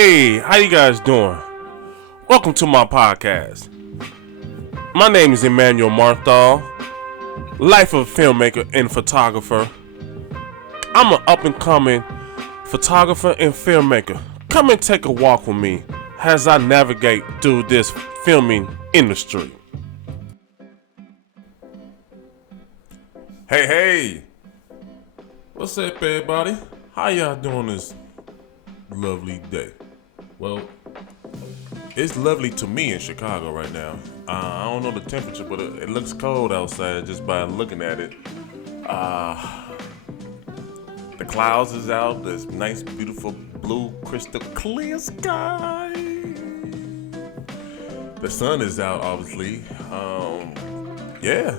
Hey, how you guys doing? Welcome to my podcast. My name is Emmanuel Marthal, life of a filmmaker and photographer. I'm an up-and-coming photographer and filmmaker. Come and take a walk with me as I navigate through this filming industry. Hey, what's up, everybody? How y'all doing this lovely day? Well, it's lovely to me in Chicago right now. I don't know the temperature, but it looks cold outside just by looking at it. The clouds is out. There's nice, beautiful, blue, crystal clear sky. The sun is out, obviously. Yeah,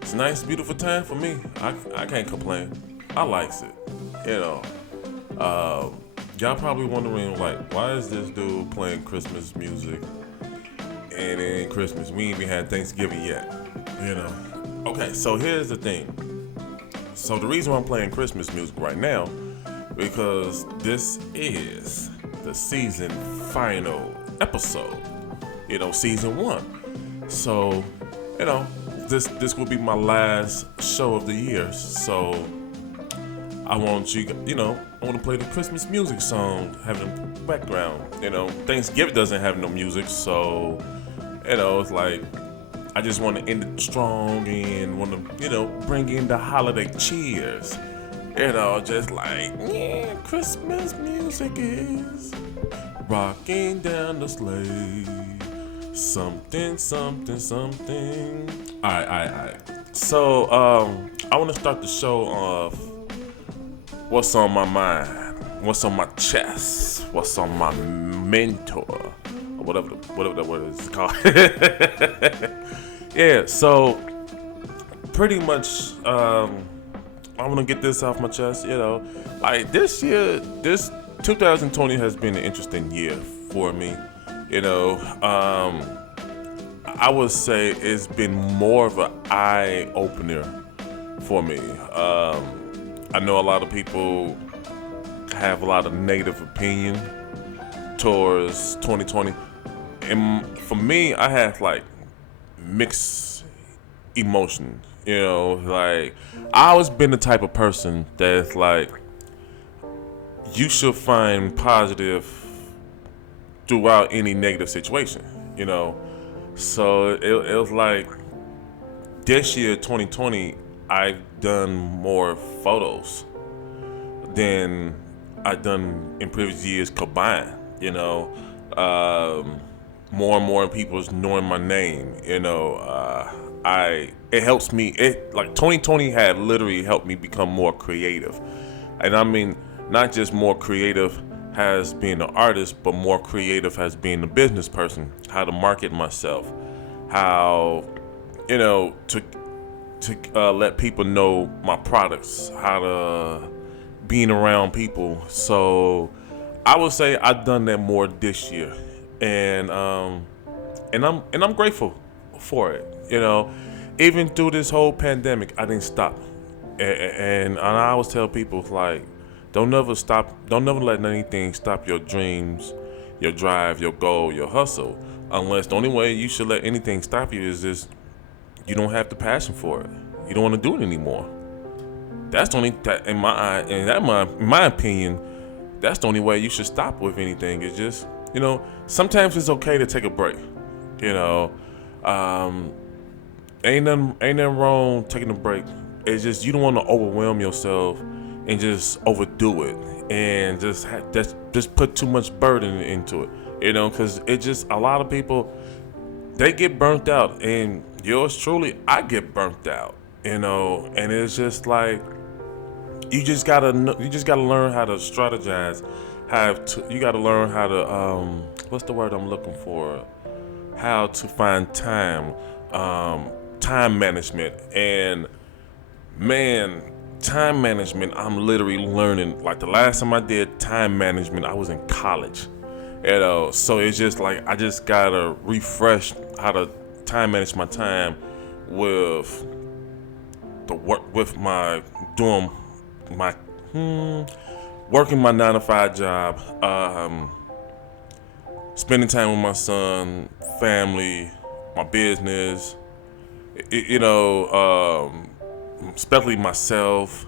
it's a nice, beautiful time for me. I can't complain. I likes it. Y'all probably wondering, like, why is this dude playing Christmas music? And it ain't Christmas. We ain't even had Thanksgiving yet. Okay, so here's the thing. So the reason why I'm playing Christmas music right now, because this is the season final episode. Season 1. So, this will be my last show of the year. So I want I want to play the Christmas music song, have it in the background. Thanksgiving doesn't have no music, so, it's like, I just want to end it strong and want to, bring in the holiday cheers. Just like, yeah, Christmas music is rocking down the sleigh. Something, something, something. All right. So, I want to start the show off. What's on my mind? What's on my chest? What's on my mentor? Or whatever that word is called. Yeah, so pretty much I want to get this off my chest, Like this year, this 2020 has been an interesting year for me. I would say it's been more of an eye opener for me. I know a lot of people have a lot of negative opinion towards 2020. And for me, I have like mixed emotions. Like I always been the type of person that's like, you should find positive throughout any negative situation, So it was like this year, 2020, I've done more photos than I've done in previous years combined. More and more people's knowing my name. It helps me. 2020 had literally helped me become more creative, and I mean not just more creative as being an artist, but more creative as being a business person. How to market myself, how to let people know my products, how to being around people. So I would say I've done that more this year, and I'm grateful for it. Even through this whole pandemic, I didn't stop, and I always tell people, like, don't never let anything stop your dreams, your drive, your goal, your hustle. Unless the only way you should let anything stop you is just you don't have the passion for it. You don't want to do it anymore. That's the only in my opinion, that's the only way you should stop with anything. Is just sometimes it's okay to take a break. Ain't nothing wrong taking a break. It's just you don't want to overwhelm yourself and just overdo it and just put too much burden into it. Because it just, a lot of people, they get burnt out, and yours truly, I get burnt out. And it's just like you just gotta learn how to strategize. You gotta learn how to what's the word I'm looking for? How to find time management. And man, time management, I'm literally learning. Like the last time I did time management, I was in college. So it's just like I just gotta refresh how to time manage my time with the work, with my doing my working my 9-to-5 job, spending time with my son, family, my business, you know, especially myself.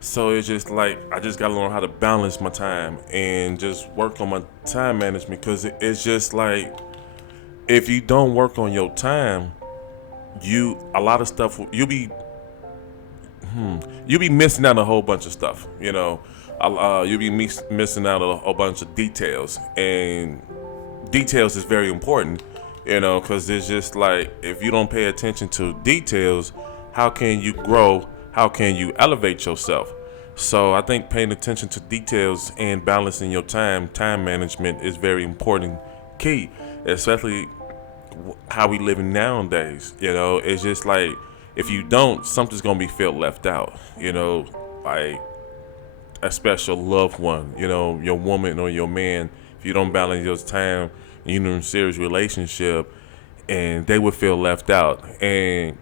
So it's just like I just gotta learn how to balance my time and just work on my time management because it's just like if you don't work on your time, you a lot of stuff you'll be missing out a whole bunch of stuff. You know, you'll be missing out a whole bunch of details, and details is very important. You know, because it's just like if you don't pay attention to details, how can you grow? How can you elevate yourself? So I think paying attention to details and balancing your time management is very important, key, especially how we living nowadays. You know, it's just like if you don't, something's gonna be felt left out. You know, like a special loved one. You know, your woman or your man. If you don't balance your time, you're in a serious relationship, and they would feel left out. And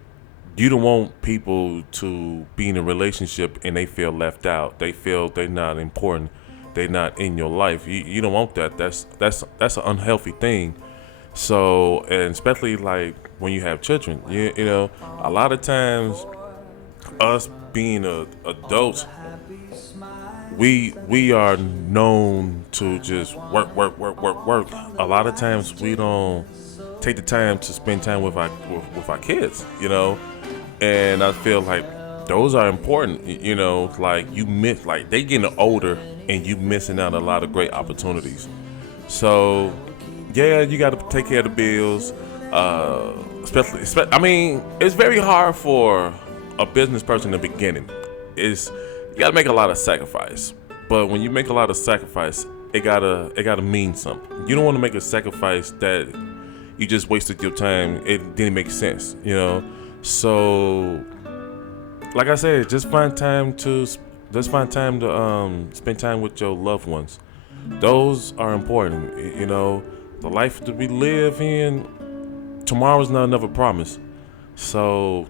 you don't want people to be in a relationship and they feel left out. They feel they're not important. They're not in your life. You don't want that. That's an unhealthy thing. So, and especially like when you have children, you know, a lot of times us being adults, we are known to just work. A lot of times we don't take the time to spend time with our kids, you know, and I feel like those are important, you know, like you miss like they getting older and you missing out a lot of great opportunities. So yeah, you got to take care of the bills. I mean, it's very hard for a business person in the beginning. Is you got to make a lot of sacrifice, but when you make a lot of sacrifice, it gotta mean something. You don't want to make a sacrifice that you just wasted your time. It didn't make sense, you know. So, like I said, just find time to spend time with your loved ones. Those are important, you know. The life that we live in, tomorrow's not another promise. So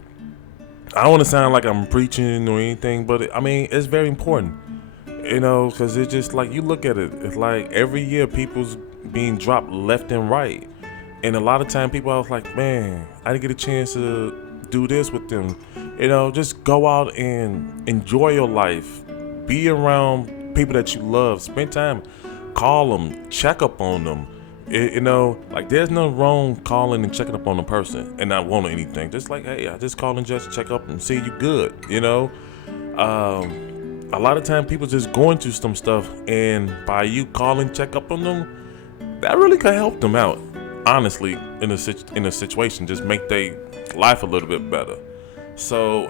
I don't want to sound like I'm preaching or anything, but I mean it's very important, you know, because it's just like you look at it. It's like every year people's being dropped left and right, and a lot of time people are like, man, I didn't get a chance to do this with them. You know, just go out and enjoy your life, be around people that you love, spend time, call them, check up on them. You know, like there's no wrong calling and checking up on a person and not wanting anything. Just like, hey, I just call and just check up and see you good. You know, a lot of time people just going through some stuff, and by you calling, check up on them, that really could help them out. Honestly, in a situation, just make their life a little bit better. So,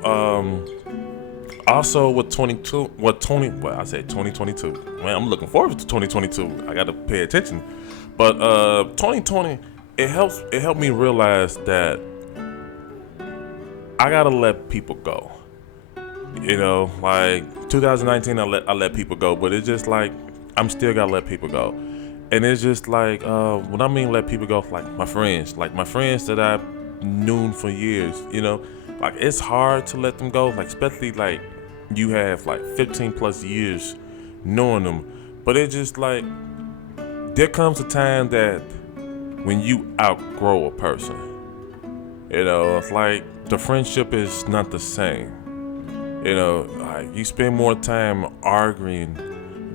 also with 2022. Man, I'm looking forward to 2022. I got to pay attention. But 2020, it helped me realize that I gotta let people go. You know, like 2019, I let people go, but it's just like I'm still gotta let people go. And it's just like when I mean let people go, like my friends that I've known for years. You know, like it's hard to let them go, like especially like you have like 15 plus years knowing them, but it's just like there comes a time that when you outgrow a person, you know, it's like the friendship is not the same. You know, like you spend more time arguing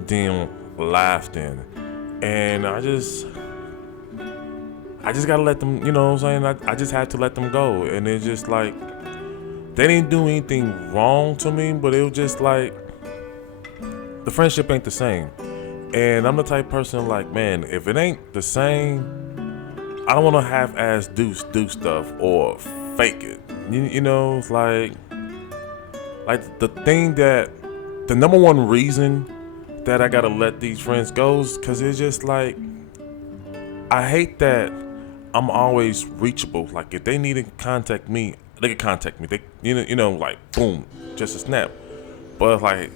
than laughing, and I just gotta let them. You know what I'm saying? I just had to let them go, and it's just like they didn't do anything wrong to me, but it was just like the friendship ain't the same. And I'm the type of person like, man, if it ain't the same, I don't want to half-ass do stuff or fake it. You know, it's like the number one reason that I gotta let these friends go is because it's just like, I hate that I'm always reachable. Like if they need to contact me, they can contact me. They, you know, like boom, just a snap. But like,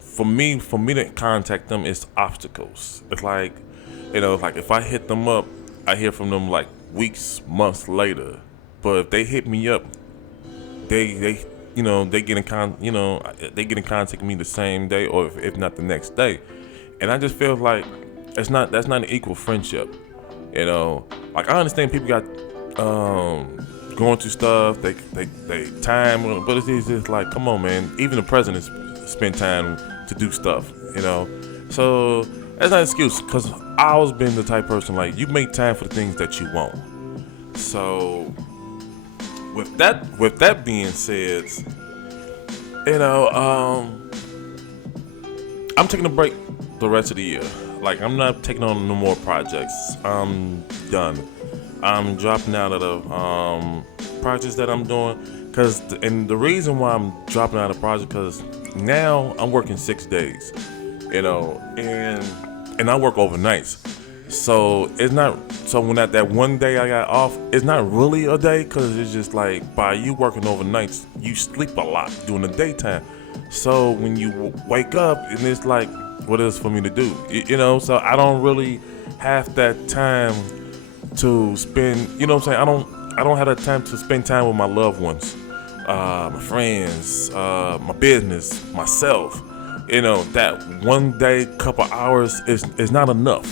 for me to contact them, it's obstacles. It's like, you know, like if I hit them up, I hear from them like weeks, months later. But if they hit me up, they you know, they get in contact with me the same day, or if not the next day. And I just feel like that's not an equal friendship. Like I understand people got going through stuff, they time, but it's just like, come on, man. Even the presidents spend time to do stuff, So that's not an excuse, because I always been the type of person like you make time for the things that you want. So with that being said, I'm taking a break the rest of the year. Like I'm not taking on no more projects. I'm done. I'm dropping out of the projects that I'm doing, and the reason why I'm dropping out of the project, because now I'm working 6 days, and I work overnights. So it's not, so when that one day I got off, it's not really a day, because it's just like by you working overnights, you sleep a lot during the daytime. So when you wake up, and it's like, what is for me to do? So I don't really have that time to spend, what I'm saying? I don't have that time to spend time with my loved ones, my friends, my business, myself. That one day, couple hours is not enough.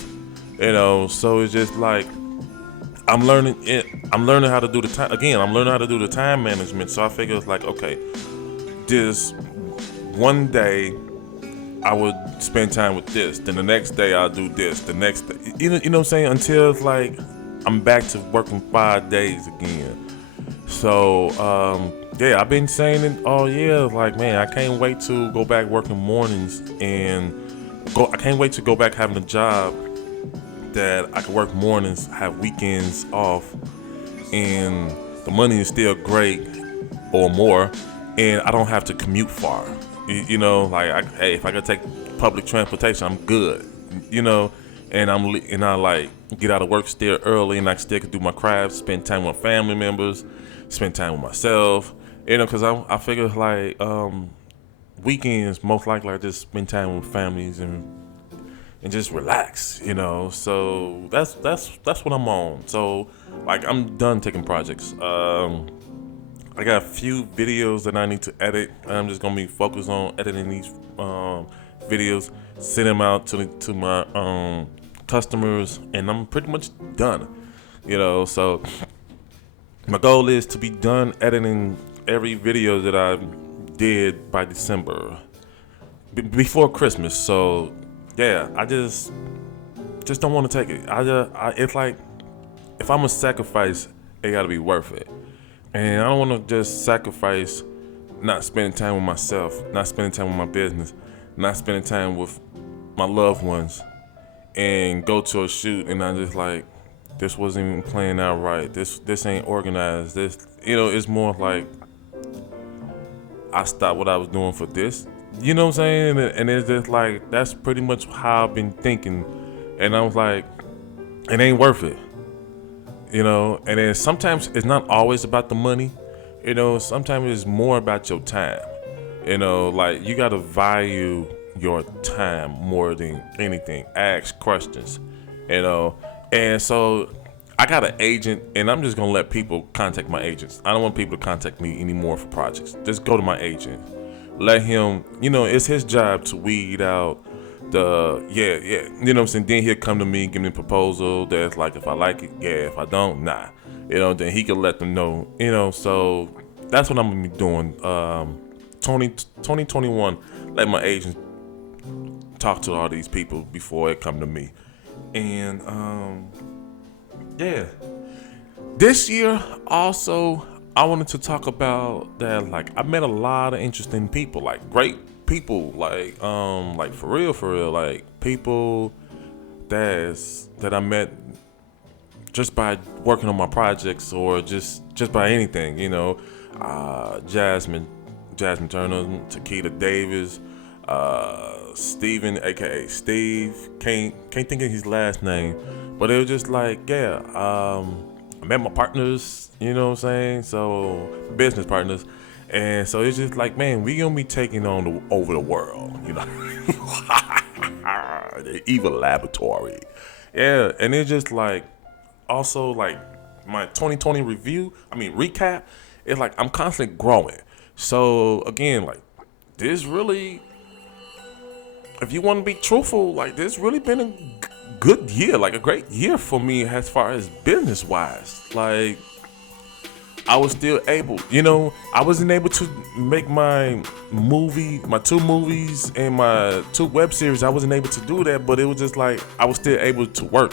So it's just like I'm learning how to do the time. Again, I'm learning how to do the time management. So I figure it's like, okay, this one day I would spend time with this, then the next day I'll do this, the next day, you know what I'm saying, until it's like I'm back to working 5 days again. So yeah, I've been saying it all year, like, man, I can't wait to go back working mornings, I can't wait to go back having a job that I can work mornings, have weekends off, and the money is still great or more, and I don't have to commute far. Hey, if I gotta take public transportation, I'm good. And I like get out of work still early, and I still can do my crafts, spend time with family members, spend time with myself. Because I figure like weekends most likely I just spend time with families and just relax. So that's what I'm on. So like I'm done taking projects. I got a few videos that I need to edit. I'm just gonna be focused on editing these videos, send them out to my customers, and I'm pretty much done. So my goal is to be done editing every video that I did by December, before Christmas. So yeah, I just don't want to take it. It's like, if I'm a sacrifice, it gotta be worth it. And I don't want to just sacrifice not spending time with myself, not spending time with my business, not spending time with my loved ones, and go to a shoot and I just like, this wasn't even playing out right. This ain't organized. It's more like I stopped what I was doing for this. You know what I'm saying? And it's just like, that's pretty much how I've been thinking. And I was like, it ain't worth it. And then sometimes it's not always about the money. Sometimes it's more about your time. Like you gotta value your time more than anything. Ask questions. And so I got an agent, and I'm just gonna let people contact my agents. I don't want people to contact me anymore for projects. Just go to my agent. Let him, it's his job to weed out you know what I'm saying? Then he'll come to me, give me a proposal that's like, if I like it, yeah, if I don't, nah. Then he can let them know, so that's what I'm gonna be doing. 2021, let my agent talk to all these people before it come to me. And yeah. This year also, I wanted to talk about that, like I met a lot of interesting people, like great people, like for real, like people that I met just by working on my projects, or just by anything, Jasmine Turner, Takeda Davis, Steven, aka Steve, can't think of his last name, but it was just like, yeah, I met my partners, you know what I'm saying, so business partners. And so it's just like, man, we gonna be taking on over the world, the evil laboratory. Yeah, and it's just like, also like my 2020 recap, it's like I'm constantly growing. So again, like this really, if you want to be truthful, like this really been a good year, like a great year for me as far as business wise. Like I was still able, I wasn't able to make my two movies and my 2 web series. I wasn't able to do that, but it was just like I was still able to work,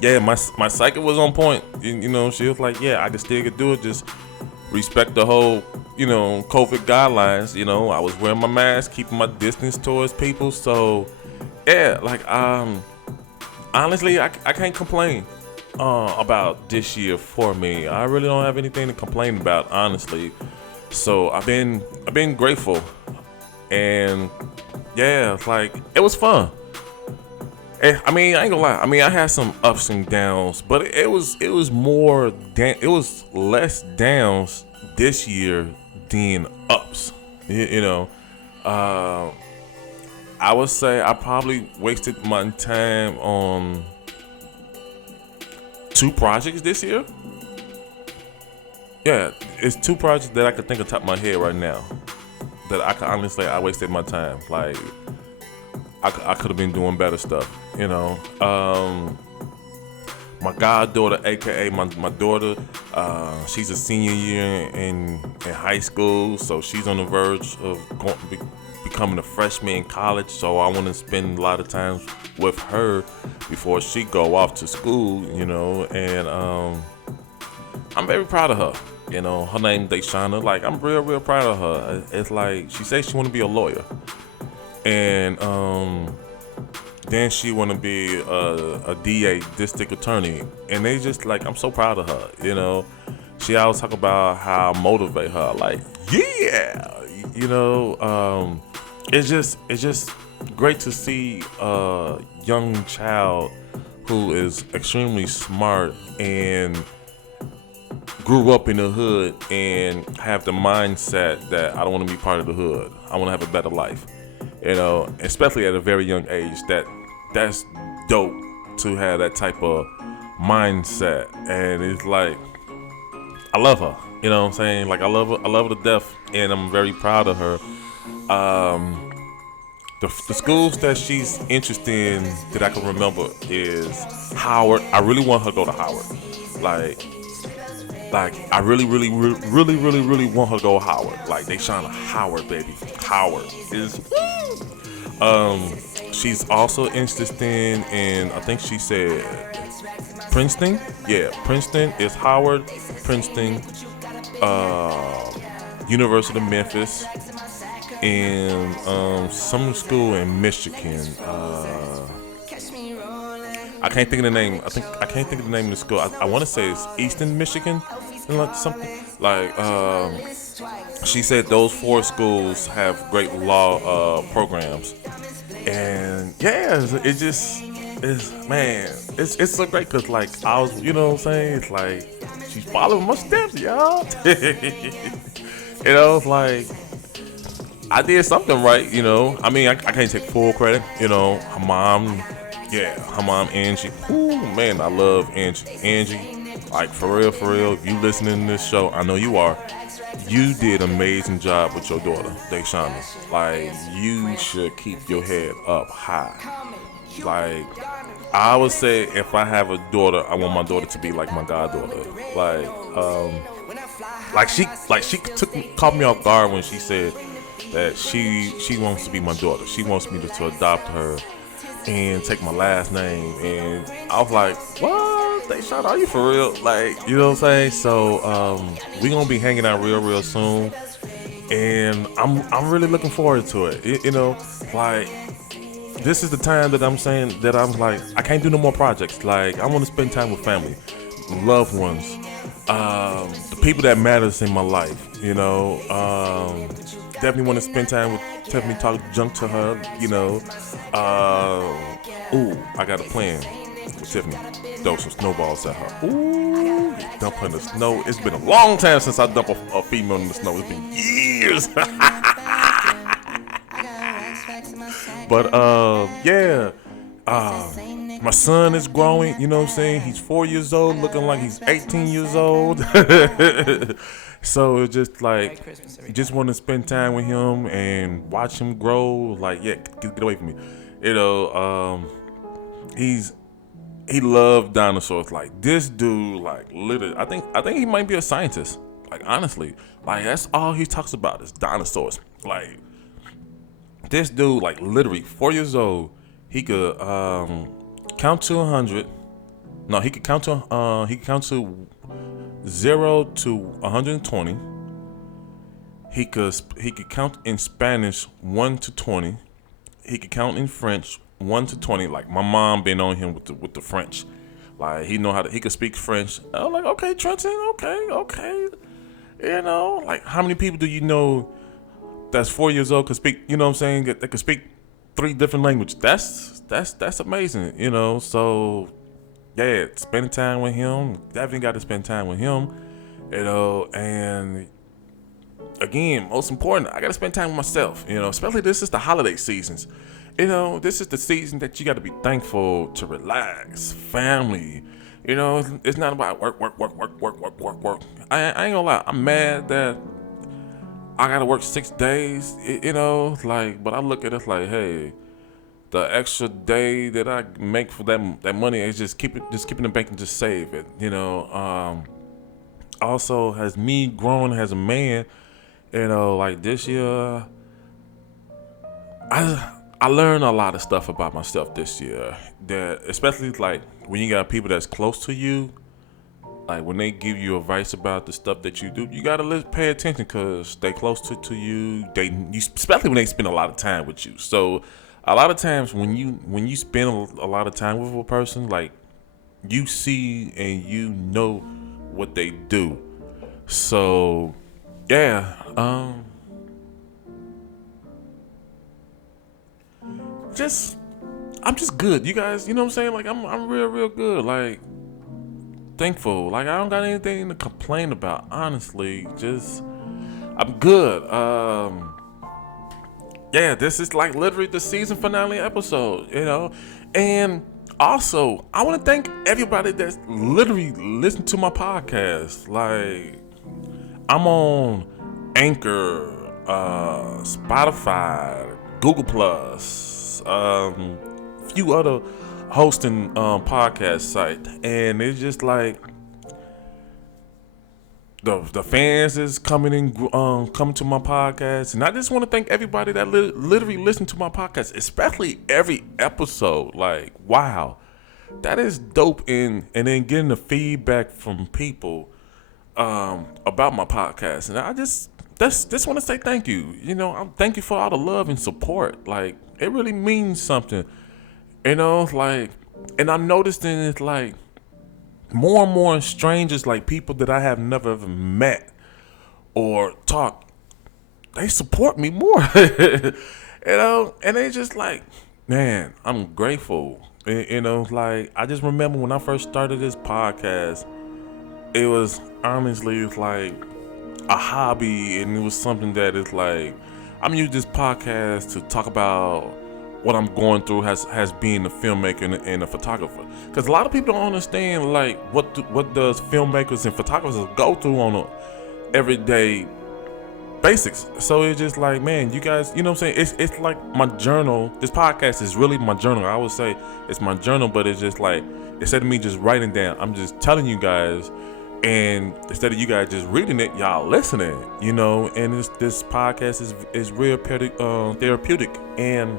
Yeah, my psychic was on point. She was like, yeah, I could still do it. Just respect the whole, COVID guidelines. I was wearing my mask, keeping my distance towards people. So, yeah, like, honestly, I can't complain about this year for me. I really don't have anything to complain about, honestly. So I've been grateful, and yeah, it's like it was fun. I mean, I ain't gonna lie. I mean, I had some ups and downs, but it was less downs this year than ups. I would say I probably wasted my time on 2 projects this year. Yeah, it's 2 projects that I could think of top of my head right now that I could honestly say I wasted my time. Like I could have been doing better stuff. My goddaughter, aka my daughter, she's a senior year in high school, so she's on the verge of becoming a freshman in college. So I want to spend a lot of time with her before she go off to school, and I'm very proud of her. Her name Deshana. Like I'm real proud of her. It's like she says she want to be a lawyer, and then she want to be a DA, district attorney, and they just like I'm so proud of her. She always talk about how I motivate her. Like it's just great to see a young child who is extremely smart and grew up in the hood and have the mindset that I don't want to be part of the hood. I want to have a better life. Especially at a very young age. That's dope to have that type of mindset. And it's like I love her. You know what I'm saying? Like I love her to death, and I'm very proud of her. The schools that she's interested in that I can remember is Howard. I really want her to go to Howard. Like I really want her to go to Howard. Like they shine a Howard, baby. Howard is. She's also interested in I think she said Princeton. Yeah, Princeton is Howard, Princeton, University of Memphis, and some school in Michigan. I can't think of the name. I can't think of the name of the school. I want to say it's Eastern Michigan, like something. Like she said, those 4 schools have great law programs, and yeah, it just is, man. It's so great because like I was, what I'm saying? It's like she's following my steps, y'all. It's like I did something right, I mean, I can't take full credit, her mom. Yeah, her mom Angie. Ooh, man, I love Angie. Angie, like for real, if you listening to this show, I know you are. You did an amazing job with your daughter, Deshana. Like, you should keep your head up high. Like, I would say if I have a daughter, I want my daughter to be like my goddaughter. Like she caught me off guard when she said that she wants to be my daughter. She wants me to adopt her and take my last name, and I was like, what? Deshana, are you for real? Like, you know what I'm saying? So we gonna be hanging out real soon, and I'm really looking forward to it. Like this is the time that I'm saying that I'm like I can't do no more projects. Like I want to spend time with family, loved ones, the people that matters in my life. Definitely want to spend time with Tiffany, talk junk to her. I got a plan with Tiffany. Throw some snowballs at her. Ooh, dump her in the snow. It's been a long time since I dumped a female in the snow. It's been years. But yeah. My son is growing, you know what I'm saying? He's 4 years old, looking like he's 18 years old. So it's just like, just want to spend time with him and watch him grow. Like, yeah, get away from me. You know, he loved dinosaurs. Like this dude, like literally, I think he might be a scientist. Like honestly, like that's all he talks about is dinosaurs. Like this dude, like literally 4 years old, he could count to 100. No, he could count to 0 to 120. He could count in Spanish 1 to 20. He could count in French 1 to 20. Like my mom been on him with the French. Like he could speak French. I'm like, okay, Trenton, okay. You know, like how many people do you know that's 4 years old could speak? You know what I'm saying? That could speak 3 different languages. That's amazing. You know, so yeah, spending time with him. Definitely got to spend time with him. You know, and again, most important, I gotta spend time with myself. You know, especially this is the holiday seasons. You know, this is the season that you gotta be thankful to relax, family. You know, it's not about work. I ain't gonna lie, I'm mad that I gotta work 6 days. You know, like, but I look at it like, hey, the extra day that I make for that money is just keep in the bank and just save it. You know, also has me grown as a man. You know, like this year, I learned a lot of stuff about myself this year. That especially like when you got people that's close to you, like when they give you advice about the stuff that you do, you gotta pay attention because they close to you. Especially when they spend a lot of time with you. So a lot of times when you spend a lot of time with a person, like you see and you know what they do. So yeah, I'm just good. You guys, you know what I'm saying? Like I'm real good. Like thankful. Like I don't got anything to complain about. Honestly, just I'm good. Yeah, this is like literally the season finale episode. You know, and also I want to thank everybody that's literally listened to my podcast. Like I'm on Anchor, Spotify, Google Plus, few other hosting podcast sites, and it's just like the fans is coming to my podcast, and I just want to thank everybody that literally listened to my podcast, especially every episode. Like wow, that is dope, and then getting the feedback from people about my podcast, and I just want to say thank you. You know, thank you for all the love and support. Like it really means something. You know, like, and I'm noticing it's like more and more strangers, like people that I have never ever met or talked, they support me more. You know, and they just like, man, I'm grateful. You know, like I just remember when I first started this podcast, it was honestly it's like a hobby, and it was something that is like I'm using this podcast to talk about what I'm going through as being a filmmaker and a photographer. Because a lot of people don't understand like what does filmmakers and photographers go through on a everyday basics. So it's just like, man, you guys, you know what I'm saying? It's like my journal. This podcast is really my journal. I would say it's my journal, but it's just like instead of me just writing down, I'm just telling you guys. And instead of you guys just reading it, y'all listening, you know. And this podcast is real therapeutic. And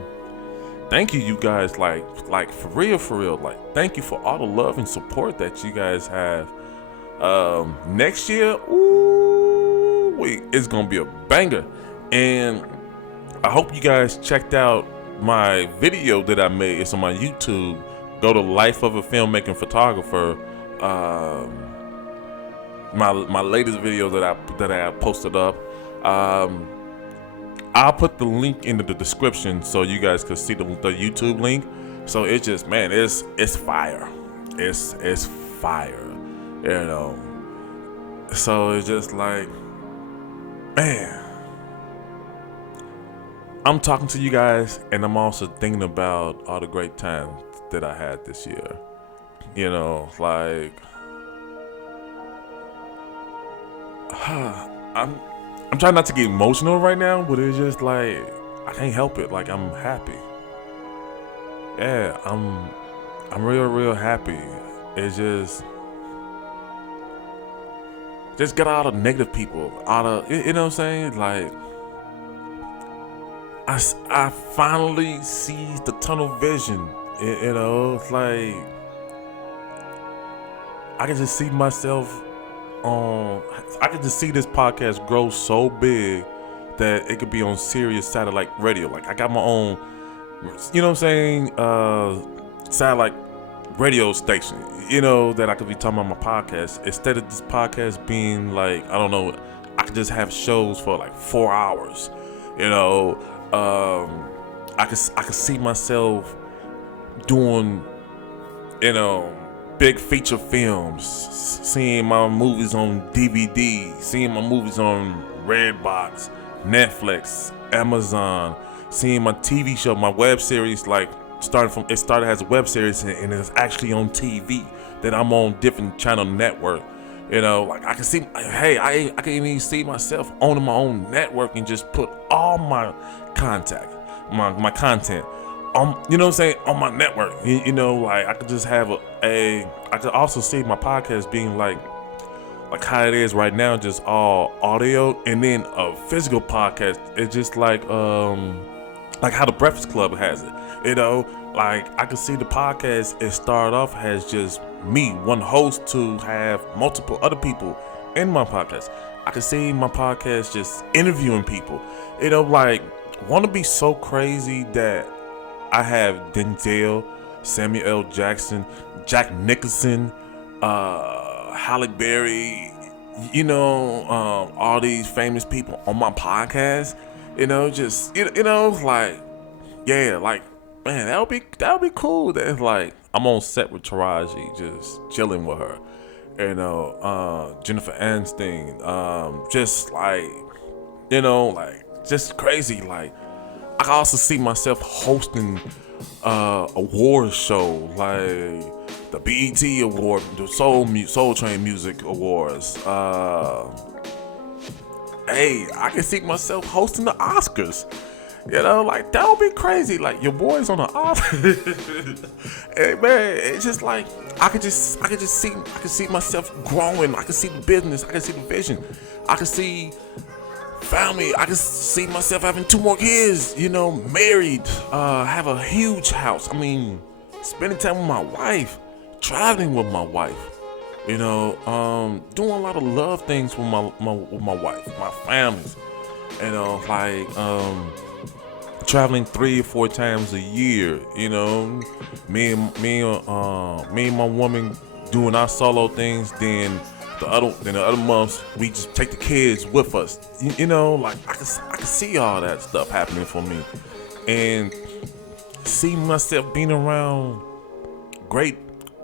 thank you guys, like for real. Like thank you for all the love and support that you guys have. Next year, ooh, it's gonna be a banger. And I hope you guys checked out my video that I made. It's on my YouTube. Go to Life of a Filmmaker Photographer. My latest video that I posted up. I'll put the link into the description so you guys can see the YouTube link. So it's just, man, it's fire. It's fire. You know. So it's just like, man, I'm talking to you guys, and I'm also thinking about all the great times that I had this year. You know, like I'm trying not to get emotional right now, but it's just like I can't help it. Like I'm happy. yeah, I'm real happy. It's just get out of negative people, out of you know what I'm saying? Like I finally sees the tunnel vision. You know, it's like I can just see myself on. I can just see this podcast grow so big that it could be on Sirius satellite radio. Like I got my own, you know what I'm saying? Satellite radio station. You know that I could be talking about my podcast instead of this podcast being like I don't know. I could just have shows for like 4 hours. You know, I could see myself doing, you know, big feature films, seeing my movies on DVD, seeing my movies on Redbox, Netflix, Amazon, seeing my TV show, my web series, like it started as a web series and it's actually on TV that I'm on different channel network. You know, like I can see, hey, I can even see myself owning my own network and just put all my content you know what I'm saying, on my network. You know, like I could just have I could also see my podcast being like how it is right now, just all audio, and then a physical podcast. It's just like how the Breakfast Club has it. You know, like I could see the podcast. It started off as just me, one host, to have multiple other people in my podcast. I could see my podcast just interviewing people. You know, like want to be so crazy that I have Denzel, Samuel L. Jackson, Jack Nicholson, Halle Berry, you know, all these famous people on my podcast. You know, just you know, like yeah, like man, that would be cool. That like I'm on set with Taraji, just chilling with her. You know, Jennifer Aniston, just like you know, like just crazy. Like I can also see myself hosting award show like the BET Award, the Soul Train Music Awards. Hey, I can see myself hosting the Oscars. You know, like that would be crazy. Like your boy's on the Oscars. Hey man, it's just like I could see myself growing. I can see the business. I can see the vision. I can see family. I can see myself having 2 more kids, you know, married, have a huge house. I mean, spending time with my wife, traveling with my wife, you know, doing a lot of love things with my wife, my families, you know, like traveling 3 or 4 times a year, you know, me and my woman doing our solo things, then the other months we just take the kids with us. You know, like I can see all that stuff happening for me, and see myself being around great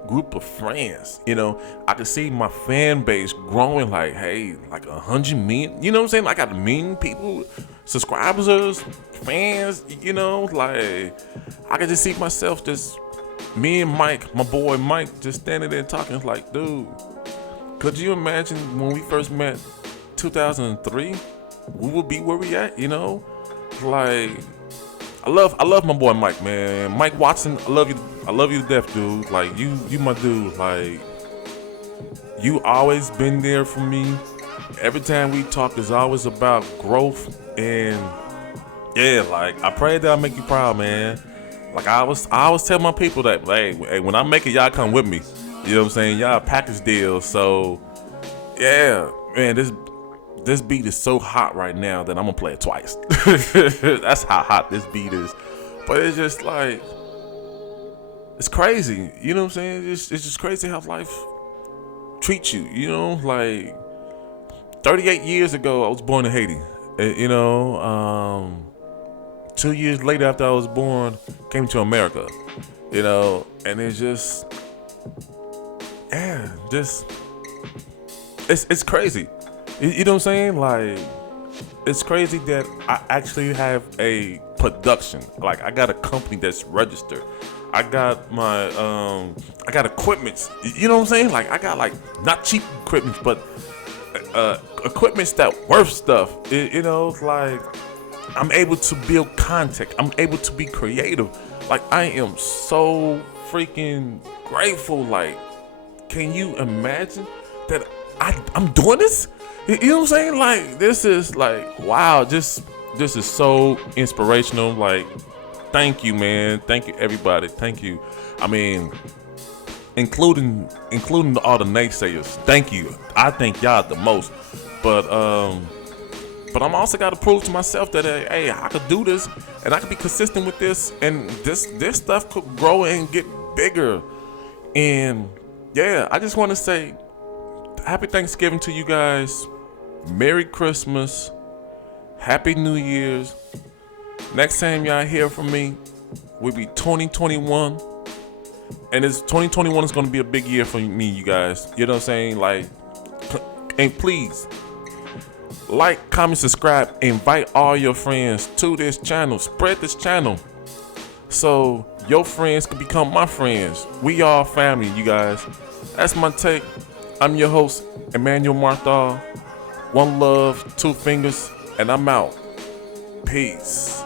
group of friends. You know, I can see my fan base growing. Like, hey, like 100 million. You know what I'm saying? Like, I got 1 million people, subscribers, fans. You know, like I can just see myself just me and Mike, my boy Mike, just standing there talking. Like, dude. Could you imagine when we first met, 2003? We would be where we at, you know? Like, I love my boy Mike, man. Mike Watson, I love you to death, dude. Like, you my dude. Like, you always been there for me. Every time we talk, it's always about growth, and yeah, like I pray that I make you proud, man. Like I always tell my people that, hey, when I make it, y'all come with me. You know what I'm saying? Y'all package deal. So, yeah, man, this beat is so hot right now that I'm gonna play it twice. That's how hot this beat is. But it's just like, it's crazy. You know what I'm saying? It's just crazy how life treats you. You know, like 38 years ago, I was born in Haiti. You know, 2 years later after I was born, came to America. You know, and it's just. Yeah, just it's crazy. You know what I'm saying? Like, it's crazy that I actually have a production. Like, I got a company that's registered. I got my I got equipment. You know what I'm saying? Like, I got like not cheap equipment, but equipment that worth stuff. You know, like I'm able to build content. I'm able to be creative. Like, I am so freaking grateful. Like, can you imagine that I'm doing this? You know what I'm saying? Like, this is like, wow, this is so inspirational. Like, thank you, man. Thank you, everybody. Thank you. I mean, including all the naysayers. Thank you. I thank y'all the most. But I'm also got to prove to myself that hey, I could do this, and I could be consistent with this, and this stuff could grow and get bigger. And yeah, I just want to say happy Thanksgiving to you guys. Merry Christmas. Happy New Year's. Next time y'all hear from me will be 2021. And it's 2021 is going to be a big year for me, you guys. You know what I'm saying? Like, and please like, comment, subscribe, invite all your friends to this channel. Spread this channel so your friends can become my friends. We all family, you guys. That's my take. I'm your host, Emmanuel Marthal. One love, two fingers, and I'm out. Peace.